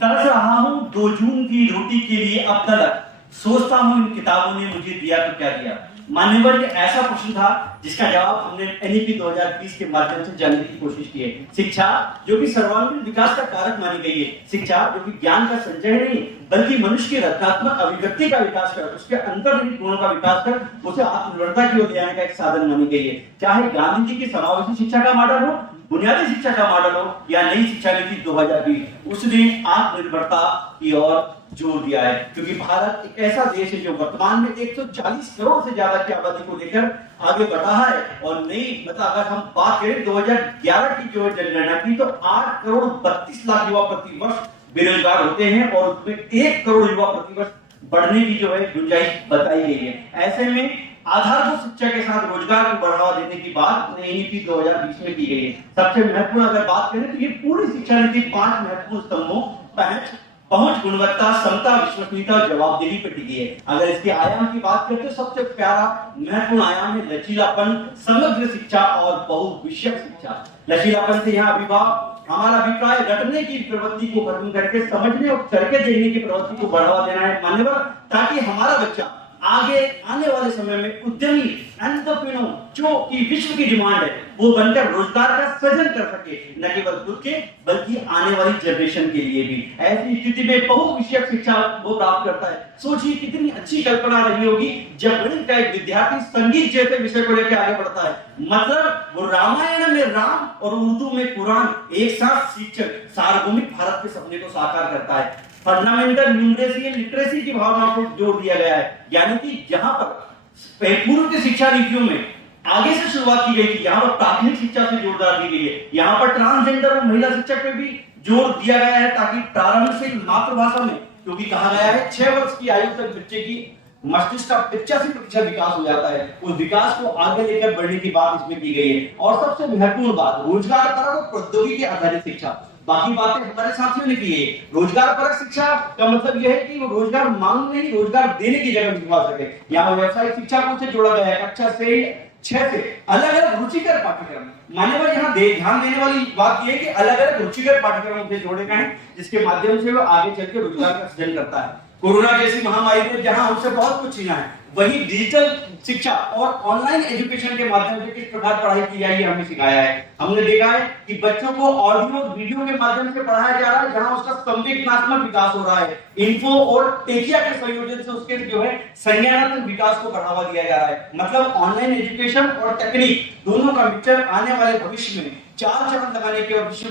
तरस रहा हूँ 2 जून की रोटी के लिए अब तलक, सोचता हूँ इन किताबों ने मुझे दिया तो क्या दिया। मान्यवर, ये ऐसा प्रश्न था जिसका जवाब हमने एनईपी 2020 के माध्यम से जानने की कोशिश की है। शिक्षा जो कि सर्वांगीण विकास का कारक मानी गई है, शिक्षा जो कि ज्ञान का संचय नहीं बल्कि मनुष्य की रचनात्मक अभिव्यक्ति का विकास कर, उसके अंतर्निहित गुणों का विकास कर उसे आत्मनिर्भरता की ओर ले जाने का एक साधन मानी गई है। चाहे गांधी जी की समावेशी शिक्षा का मॉडल हो, बुनियादी शिक्षा का मॉडल हो या नई शिक्षा नीति 2020, उसने आत्मनिर्भरता की ओर जोर दिया है। क्योंकि भारत एक ऐसा देश है जो वर्तमान में 140 करोड़ से ज्यादा की आबादी को लेकर आगे बढ़ा है और नई मतलब अगर हम बात करें 2011 की जो जनगणना की तो 8 करोड़ 32 लाख युवा प्रति वर्ष बेरोजगार होते हैं और उसमें 1 करोड़ युवा प्रति वर्ष बढ़ने की जो है गुंजाइश बताई गई है। ऐसे में आधारभूत शिक्षा के साथ रोजगार को बढ़ावा देने की बात नीति 2020 में की गई है। सबसे महत्वपूर्ण अगर बात करें तो ये पूरी शिक्षा नीति 5 महत्वपूर्ण स्तंभों पहुंच, गुणवत्ता, क्षमता, विश्वसनीयता और जवाबदेही पर टिकी है। अगर इसके आयाम की बात करें तो सबसे प्यारा महत्वपूर्ण आयाम है लचीलापन, समग्र शिक्षा और बहुविषयक शिक्षा। लचीलापन से यहाँ हमारा अभिप्राय रटने की प्रवृत्ति को खत्म करके समझने और करके देखने की प्रवृत्ति को बढ़ावा देना है मान्यवर, ताकि हमारा बच्चा आगे आने वाले समय में उद्यमी एंटरप्रेन्योर जो कि विश्व की डिमांड है वो बनकर रोजगार का सृजन कर सके, न केवल खुद के बल्कि आने वाली जनरेशन के लिए भी। ऐसी स्थिति में बहुविषयक शिक्षा वो प्राप्त करता है। सोचिए कितनी अच्छी कल्पना रही होगी जब गणित का एक विद्यार्थी संगीत जैसे विषय को लेकर आगे बढ़ता है। मतलब वो रामायण में राम और उर्दू में कुरान एक साथ सीखकर सार्वभौमिक भारत के सपने को साकार करता है। फंडामेंटल न्यूमरेसी एंड लिटरेसी की भावना को जोड़ दिया गया है, यानी कि जहां पर पूर्व की शिक्षा नीतियों में आगे से शुरुआत की गई थी, यहाँ पर प्राथमिक शिक्षा से जोरदार दी गई है। यहाँ पर ट्रांसजेंडर और महिला शिक्षक पे भी जोर दिया गया है ताकि प्रारंभ से मातृभाषा में, क्योंकि कहा गया है 6 वर्ष की आयु तक बच्चे की मस्तिष्क का 85% विकास हो जाता है, उस विकास को आगे लेकर बढ़ने की बात इसमें की गई है। और सबसे महत्वपूर्ण बात रोजगार परक और प्रौद्योगिकी आधारित शिक्षा। बाकी बातें हमारे साथियों ने की है। रोजगार परक शिक्षा का मतलब यह है कि वो रोजगार मांग नहीं रोजगार देने की जगह निभा सके। यहाँ व्यवसायिक शिक्षा को से जोड़ा गया है। कक्षा से 6 से अलग अलग रुचिकर पाठ्यक्रम। मान्यवर यहाँ ध्यान देने वाली बात यह है कि अलग अलग रुचिकर पाठ्यक्रमों से जोड़े गए हैं जिसके माध्यम से वो आगे चल के रोजगार का सृजन करता है। कोरोना जैसी महामारी ने जहां हमसे बहुत कुछ छीना है, वही डिजिटल शिक्षा और ऑनलाइन एजुकेशन के माध्यम से किस प्रकार पढ़ाई की जाए हमें सिखाया है। हमने देखा है कि बच्चों को ऑडियो वीडियो के माध्यम से पढ़ाया जा रहा है जहां उसका संवेदनात्मक विकास हो रहा है। इन्फो और टेकिया के संयोजन से उसके जो है संज्ञानात्मक विकास को बढ़ावा दिया जा रहा है। मतलब ऑनलाइन एजुकेशन और तकनीक दोनों का मिक्सचर आने वाले भविष्य में 4 चरण लगाने के और विश्व